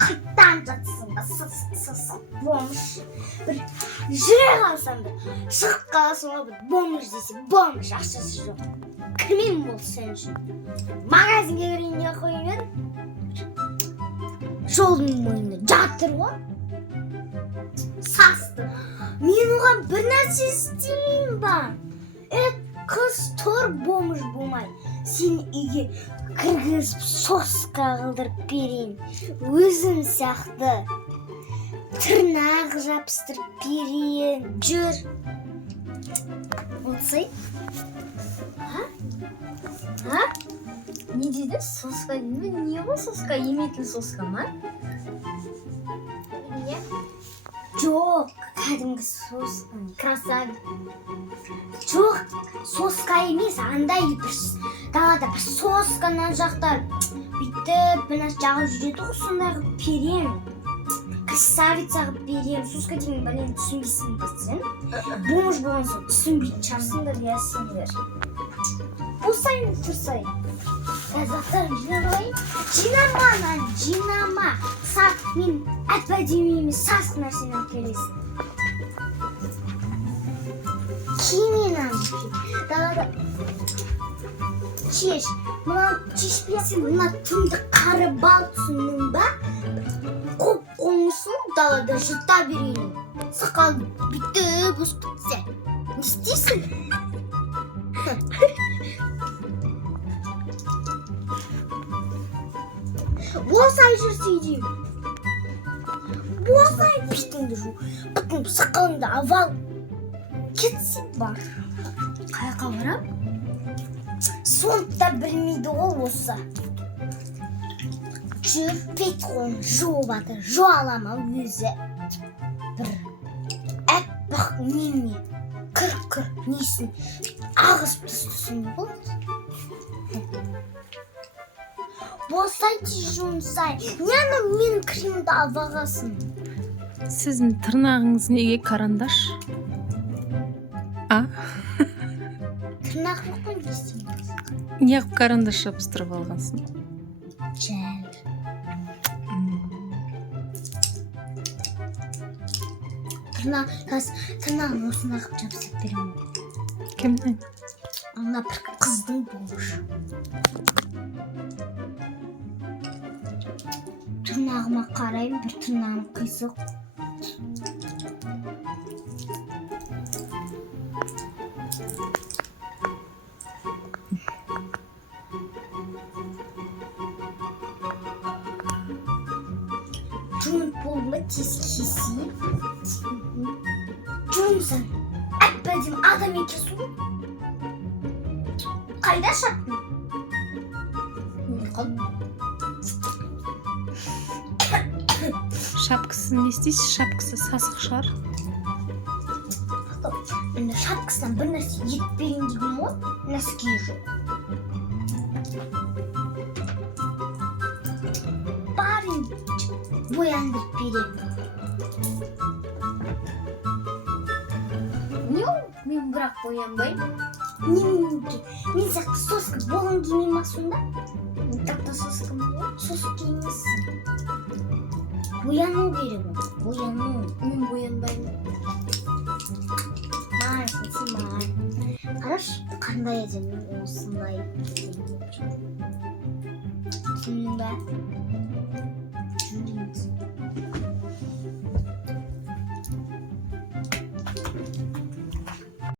қайттан жатсың ба, сасық бомж. Бір жүре қалсам бір шығып қаласың ба, бір бомж десе, бомж, ақшасы жоқ. Кірмеймін бол сен үшін. Магазинге кірейін де қойып едім. Жолдың мойнында жатыр ғой. Састы. Мен оған бір нәрсе істемеймін ба? Қыз тұр бомж болмай. Сен үйге кіргізіп соска қылдырып берейін. Өзім сияқты. Тырнақ жабыстырып берейін. Жүр. Отсай? Не дейді? Соска дейді ме? Не ғой соска? Емейтін соска ма? Не? Жоқ, кәдімгі соска. Красавец. Жоқ, соска емес, андай бір далада бір сосканы жақтар бүйтіп бірнәрсе жағып жүреді ғой, сондай қылып беремін. Красавица қылып беремін. Соска деген бәлені түсінбейсің ба сен? Бомж болған соң түсінбейтін шығарсыңдар, иә сендер. Босайын, тұрсай. Заттарын жинамайын. Жинама. Мен әп-әдемі емес, сасық нәрсені алып келесің. Кимен алып. Далада шеш. Мынау шешпесін, мына түнді қары бал түсіндің ба? Қоп-қоңысың далада жұта берейін. Сақал бүйтіп өсіп кетсе. Не істейсің? Босай жүрсе деймін. Босай бетіңді жу. Бұтын сақалыңды авал. Кетсе бар. Қайқа барам? Соны да білмейді ғой осы. Жүр, бет қолын жуып атыр. Жуалама өзі. Бір әппақ неме. Кір несін ағызып түстісің бұл. Босай жұмсай. Нені мен кремді албағасын? Сіздің тырнағыңыз неге карандаш? Тырнақ жоқ қой дейсің. Неғып карандаш жабыстырып алғансың? Жәл. Тырнағын осына қып жабысып беремін. Кімнің? Ана бір қыздың болуш. Тырнағыма қарайын, бір тырнағым қисық. Жүн болма тез кесейін. Жүнсің. Әп-әдем адам екесің. Қайда шаптың? Шапкасы не істейсіз? Шапкасы сасық шығар. Шапкасынан бір нәрсе етпейін деген ғой, нәскей жоқ. Барин бояндырып беремін. Не ол? Мен бірақ боянбаймын. Мен сияқты соска болғың келмей ма сонда? Тапта соска ма ғой? Соска емессің. Бояну керек ол. Бояну. Мен боянбаймын. Мағайсың, сен мағай. Қараш, қандай әдемі осындай. Түсіндің бе?